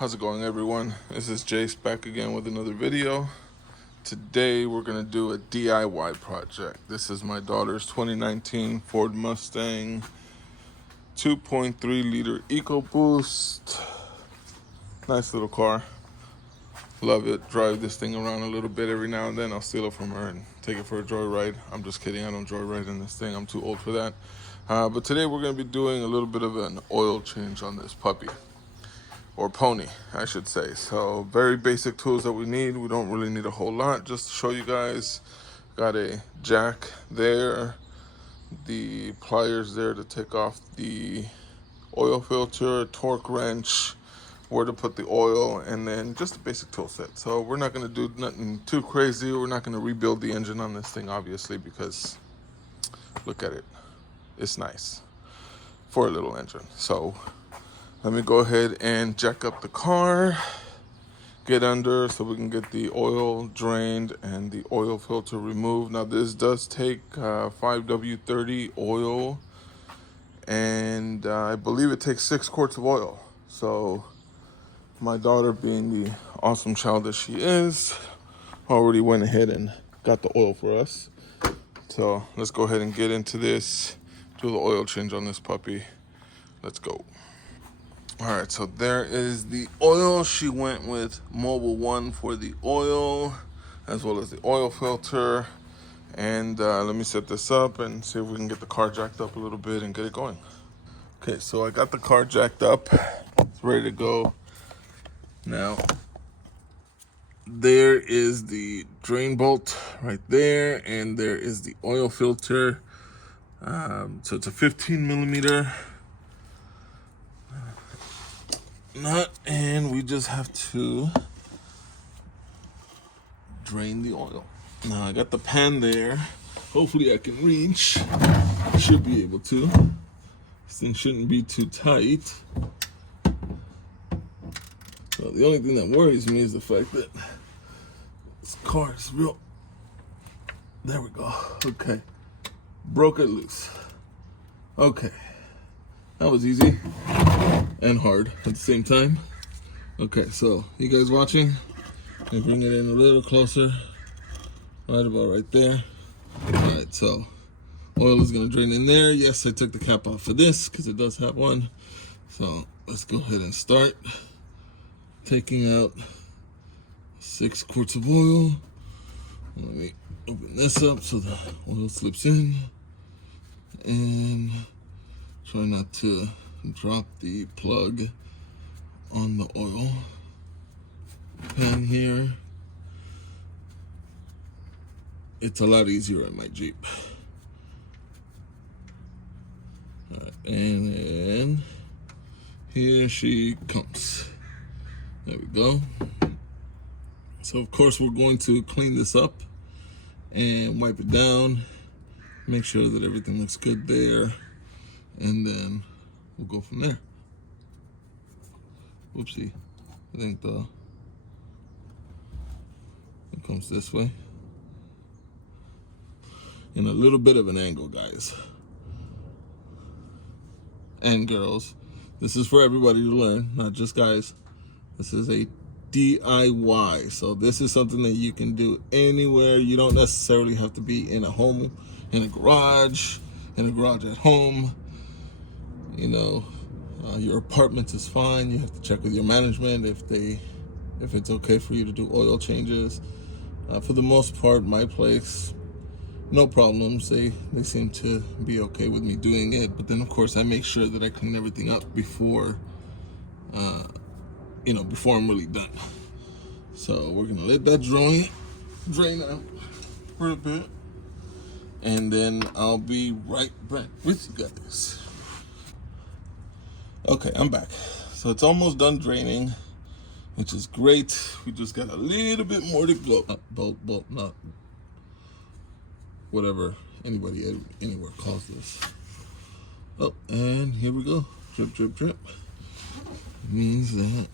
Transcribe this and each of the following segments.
How's it going, everyone? This is Jace back again with another video. Today we're gonna do a DIY project. This is my daughter's 2019 Ford Mustang 2.3 liter EcoBoost. Nice little car. Love it. Drive this thing around a little bit every now and then. I'll steal it from her and take it for a joyride. I'm just kidding. I don't joyride in this thing. I'm too old for that. But today we're gonna be doing a little bit of an oil change on this puppy. Or pony, I should say. So very basic tools that we need. We don't really need a whole lot. Just to show you guys, got a jack there, the pliers there to take off the oil filter, torque wrench, where to put the oil, and then just a basic tool set. So we're not going to do nothing too crazy. We're not going to rebuild the engine on this thing, obviously, because look at it. It's nice for a little engine. So let me go ahead and jack up the car, get under so we can get the oil drained and the oil filter removed. Now this does take 5W30 oil, and I believe it takes 6 quarts of oil. So my daughter, being the awesome child that she is, already went ahead and got the oil for us. So let's go ahead and get into this, do the oil change on this puppy. Let's go. All right, so there is the oil. She went with Mobile One for the oil, as well as the oil filter. And let me set this up and see if we can get the car jacked up a little bit and get it going. Okay, so I got the car jacked up. It's ready to go. Now, there is the drain bolt right there, and there is the oil filter. So it's a 15 millimeter nut, and we just have to drain the oil. Now I got the pan there. Hopefully I can reach. Should be able to. This thing shouldn't be too tight. So the only thing that worries me is the fact that this car is real. There we go. Okay. Broke it loose. Okay. That was easy and hard at the same time. Okay, so you guys watching? I bring it in a little closer, right about right there. All right, so oil is gonna drain in there. Yes, I took the cap off for this because it does have one. So let's go ahead and start taking out 6 quarts of oil. Let me open this up so the oil slips in, and try not to drop the plug on the oil pan here. It's a lot easier in my Jeep. All right, and then here she comes. There we go. So of course we're going to clean this up and wipe it down, make sure that everything looks good there, and then we'll go from there. Whoopsie. I think it comes this way. In a little bit of an angle, guys. And girls. This is for everybody to learn, not just guys. This is a DIY. So this is something that you can do anywhere. You don't necessarily have to be in a home, in a garage at home. You know, your apartment is fine. You have to check with your management if it's okay for you to do oil changes. For the most part, my place, no problems. They seem to be okay with me doing it. But then, of course, I make sure that I clean everything up before I'm really done. So we're gonna let that drain out for a bit, and then I'll be right back with you guys. Okay, I'm back. So it's almost done draining, which is great. We just got a little bit more to go. Not whatever anybody anywhere calls this. Oh, and here we go. Drip, drip, drip. Means that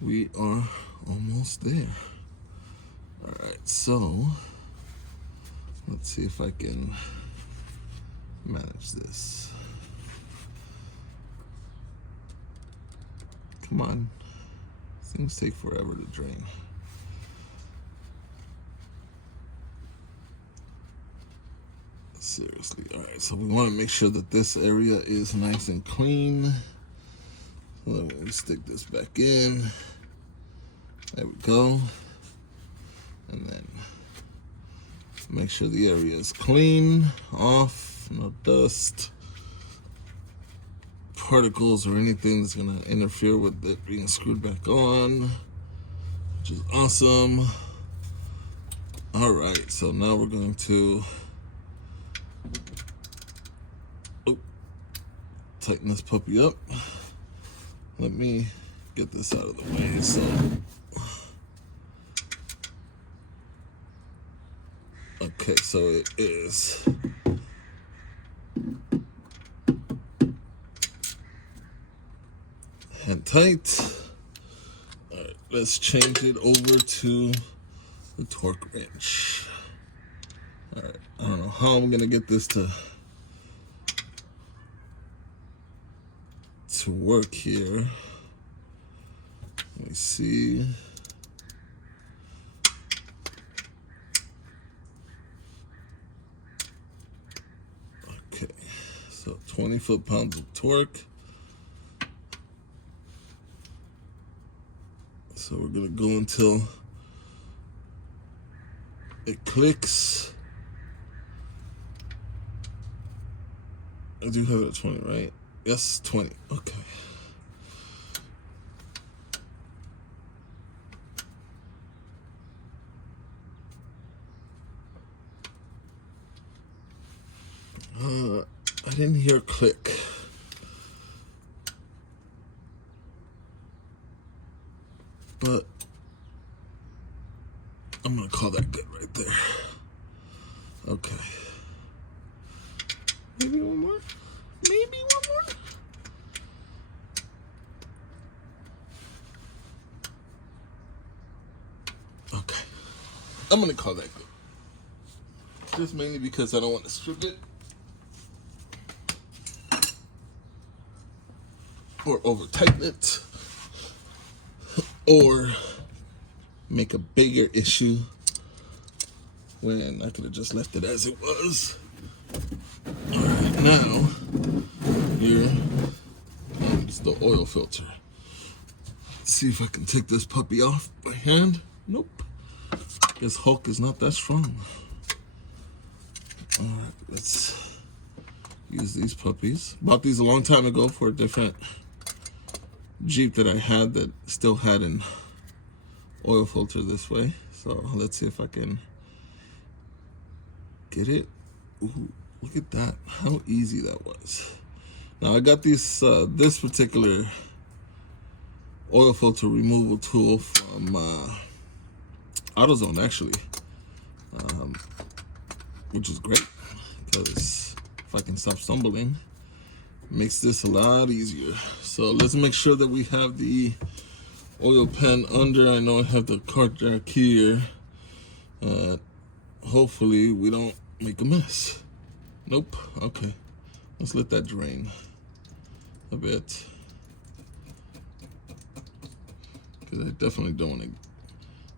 we are almost there. All right, so let's see if I can manage this. Come on. Things take forever to drain. Seriously. Alright, so we want to make sure that this area is nice and clean. So then we stick this back in. There we go. And then make sure the area is clean, off, no dust, particles, or anything that's going to interfere with it being screwed back on, which is awesome. All right, so now we're going to tighten this puppy up. Let me get this out of the way. So okay, so it is hand tight. All right, let's change it over to the torque wrench. All right, I don't know how I'm gonna get this to work here. Let me see. Okay, so 20 foot-pounds of torque. So we're gonna go until it clicks. I do have it at 20, right? Yes, 20. Okay. I didn't hear a click. But I'm gonna call that good right there. Okay. Maybe one more? Maybe one more? Okay. I'm gonna call that good. Just mainly because I don't want to strip it or over tighten it or make a bigger issue when I could have just left it as it was. All right, now here is the oil filter. Let's see if I can take this puppy off by hand. Nope. Guess Hulk is not that strong. All right, let's use these puppies. Bought these a long time ago for a different Jeep that I had that still had an oil filter this way. So let's see if I can get it. Ooh, look at that, how easy that was. Now I got these this particular oil filter removal tool from AutoZone actually, which is great because if I can stop stumbling, it makes this a lot easier. So let's make sure that we have the oil pan under. I know I have the cart jack here. Hopefully we don't make a mess. Nope. Okay, let's let that drain a bit, because I definitely don't want to.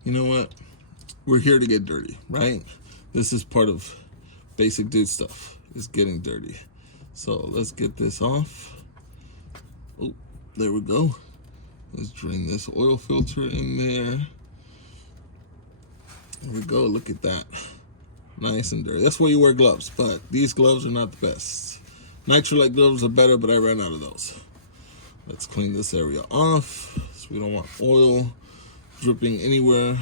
You know what? We're here to get dirty, right? This is part of basic dude stuff, is getting dirty. So let's get this off. Oh, there we go. Let's drain this oil filter in there. There we go. Look at that. Nice and dirty. That's why you wear gloves, but these gloves are not the best. Nitrolite gloves are better, but I ran out of those. Let's clean this area off, so we don't want oil dripping anywhere.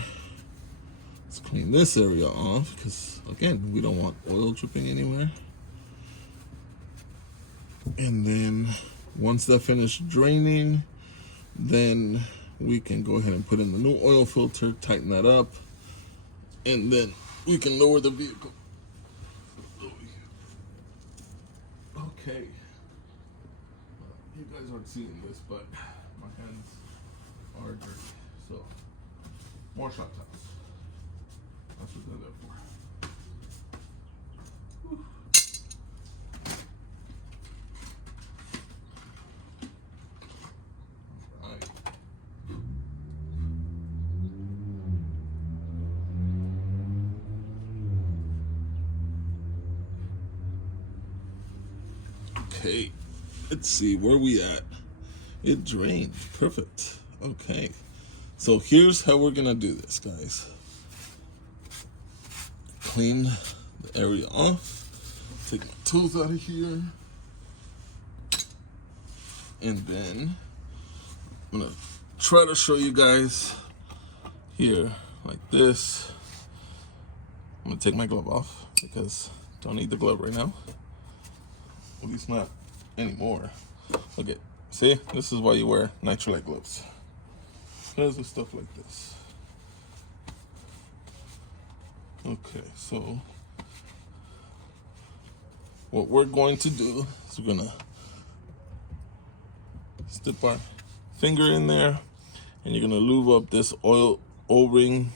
Let's clean this area off, because again, we don't want oil dripping anywhere. And then once that finished draining, then we can go ahead and put in the new oil filter, tighten that up, and then we can lower the vehicle. Okay. You guys aren't seeing this, but my hands are dirty. So, more shop towels. That's what they're there for. Whew. All right. Okay, let's see where we at. It drained. Perfect. Okay, so here's how we're gonna do this, guys. Clean the area off. Take my tools out of here. And then I'm gonna try to show you guys here like this. I'm gonna take my glove off because I don't need the glove right now. At least not anymore. Okay, see, this is why you wear nitrolite gloves. Because of stuff like this. Okay, so what we're going to do is we're gonna stick our finger in there, and you're gonna lube up this O-ring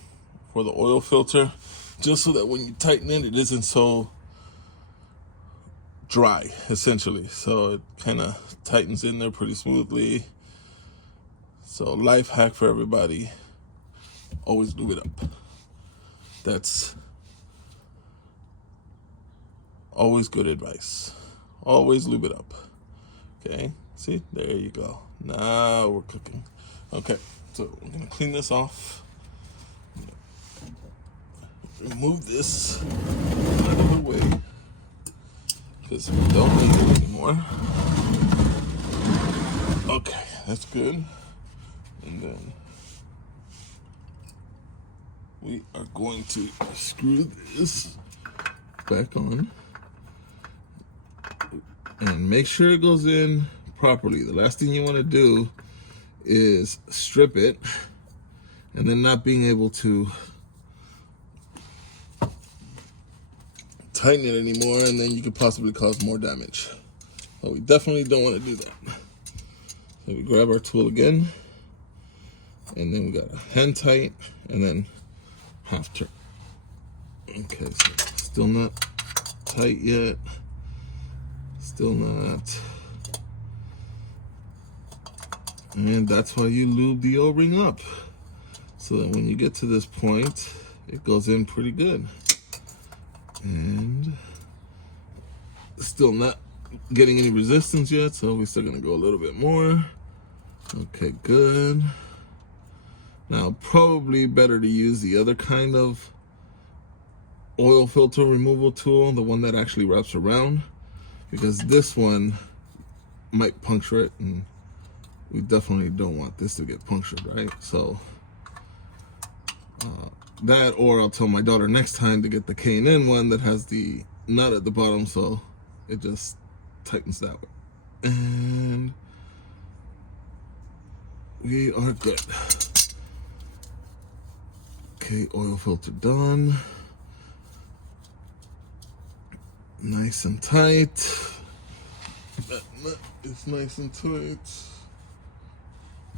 for the oil filter, just so that when you tighten it, it isn't so dry, essentially. So it kind of tightens in there pretty smoothly. So life hack for everybody: always lube it up. That's always good advice. Always lube it up. Okay, see, there you go. Now we're cooking. Okay, so we're gonna clean this off. Remove this out of the way because we don't need it anymore. Okay, that's good. And then we are going to screw this back on and make sure it goes in properly. The last thing you want to do is strip it and then not being able to tighten it anymore, and then you could possibly cause more damage. So we definitely don't want to do that. So we grab our tool again, and then we got a hand tight and then half turn. Okay, so still not tight yet. Still not. And that's why you lube the O-ring up, so that when you get to this point, it goes in pretty good. And still not getting any resistance yet, so we're still gonna go a little bit more. Okay, good. Now, probably better to use the other kind of oil filter removal tool, the one that actually wraps around, because this one might puncture it, and we definitely don't want this to get punctured, right? So that, or I'll tell my daughter next time to get the K&N one that has the nut at the bottom, so it just tightens that way. And we are good. Okay, oil filter done. Nice and tight. That nut is nice and tight.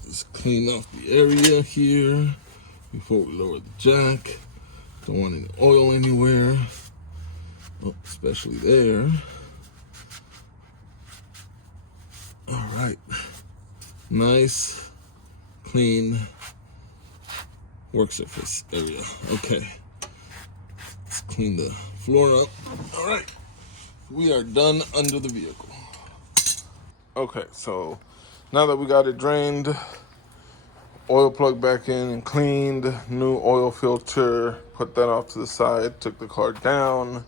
Just clean off the area here before we lower the jack. Don't want any oil anywhere, oh, especially there. All right, nice, clean work surface area. Okay, let's clean the floor up. All right, we are done under the vehicle. Okay, so now that we got it drained, oil plug back in and cleaned, new oil filter, put that off to the side, took the car down,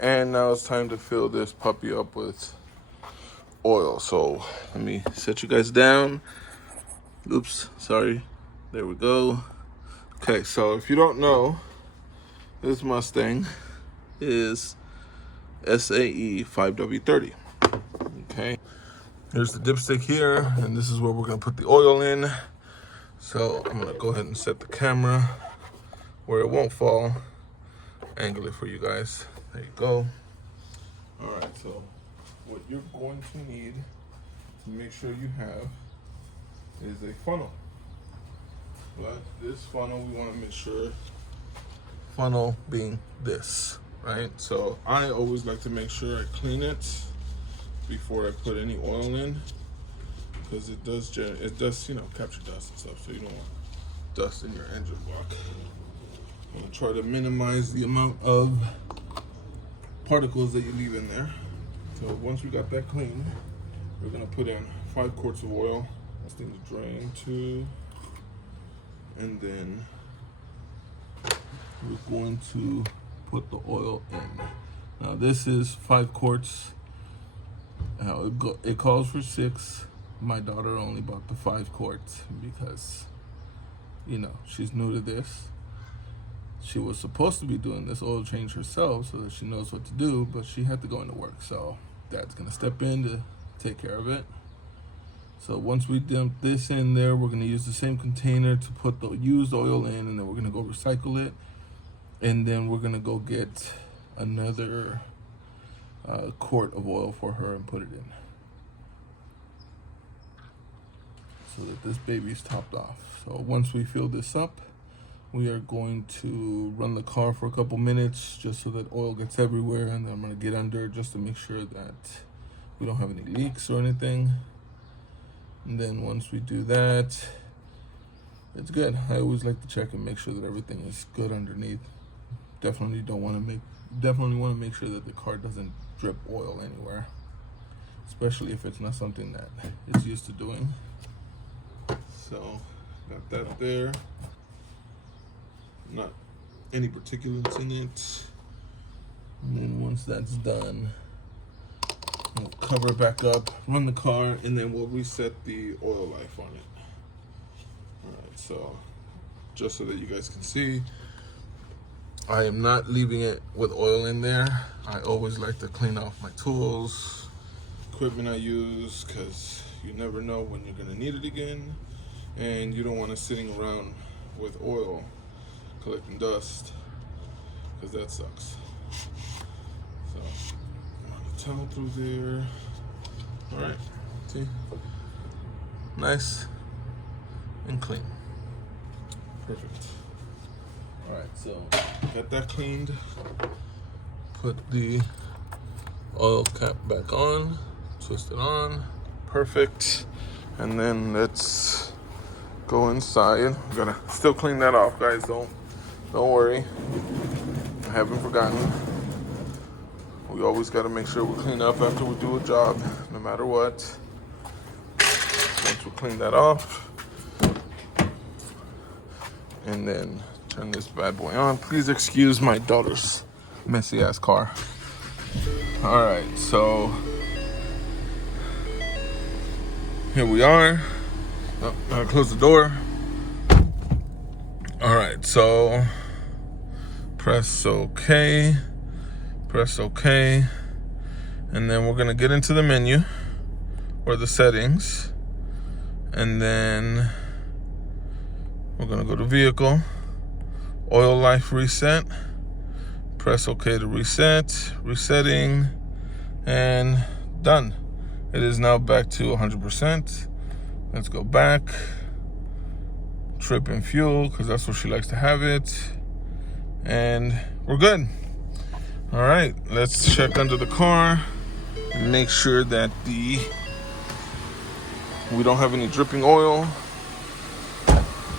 and now it's time to fill this puppy up with oil. So let me set you guys down. Oops, sorry. There we go. Okay, so if you don't know, this Mustang is SAE 5W30. Okay, here's the dipstick here, and this is where we're gonna put the oil in. So I'm gonna go ahead and set the camera where it won't fall. Angle it for you guys. There you go. All right, so what you're going to need to make sure you have is a funnel. But this funnel, we want to make sure, funnel being this, right? So I always like to make sure I clean it before I put any oil in, because it does, you know, capture dust and stuff, so you don't want dust in your engine block. I'm gonna try to minimize the amount of particles that you leave in there. So once we got that clean, we're gonna put in 5 quarts of oil. This thing's drained too. And then we're going to put the oil in. Now this is 5 quarts. It calls for 6. My daughter only bought the 5 quarts because, you know, she's new to this. She was supposed to be doing this oil change herself so that she knows what to do, but she had to go into work. So Dad's gonna step in to take care of it. So once we dump this in there, we're gonna use the same container to put the used oil in, and then we're gonna go recycle it. And then we're gonna go get another quart of oil for her and put it in, so that this baby's topped off. So once we fill this up, we are going to run the car for a couple minutes just so that oil gets everywhere, and then I'm gonna get under just to make sure that we don't have any leaks or anything. And then once we do that, it's good. I always like to check and make sure that everything is good underneath. Definitely want to make sure that the car doesn't drip oil anywhere, especially if it's not something that it's used to doing. So got that there. Not any particulates in it. And then once that's done, we'll cover it back up, run the car, and then we'll reset the oil life on it. Alright, so just so that you guys can see, I am not leaving it with oil in there. I always like to clean off my tools, equipment I use, because you never know when you're going to need it again, and you don't want it sitting around with oil collecting dust, because that sucks. So run the towel through there. All right, see, nice and clean, perfect. All right, so got that cleaned. Put the oil cap back on, twist it on, perfect. And then let's go inside. I'm gonna still clean that off, guys. Don't worry, I haven't forgotten. We always got to make sure we clean up after we do a job, no matter what. Once we clean that off, and then turn this bad boy on. Please excuse my daughter's messy ass car. All right, so here we are. Oh, gotta close the door. All right, so press OK, and then we're gonna get into the menu or the settings, and then we're gonna go to vehicle, oil life reset, press OK to reset, resetting, and done. It is now back to 100%. Let's go back, trip and fuel, because that's where she likes to have it, and we're good. All right, let's check under the car, make sure that we don't have any dripping oil,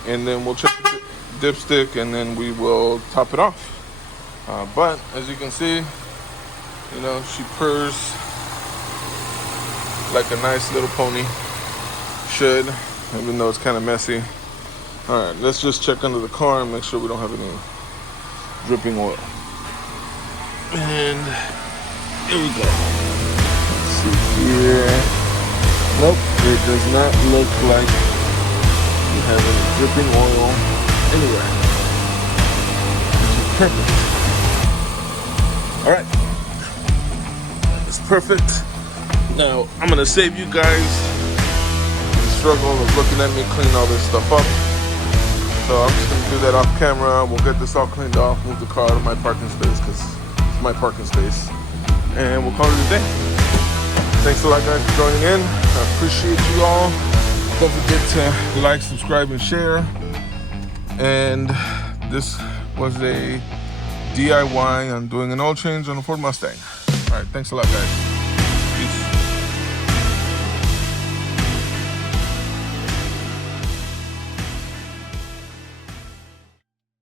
and then we'll check the dipstick, and then we will top it off. But as you can see, you know, she purrs like a nice little pony should, even though it's kind of messy. All right, let's just check under the car and make sure we don't have any dripping oil. And here we go. Let's see here. Nope, it does not look like we have any dripping oil anywhere. This is perfect. All right, it's perfect. Now I'm gonna save you guys the struggle of looking at me clean all this stuff up. So I'm just gonna do that off camera. We'll get this all cleaned off, move the car out of my parking space because it's my parking space, and we'll call it a day. Thanks a lot, guys, for joining in. I appreciate you all. Don't forget to like, subscribe, and share. And this was a DIY on doing an oil change on a Ford Mustang. All right, thanks a lot, guys.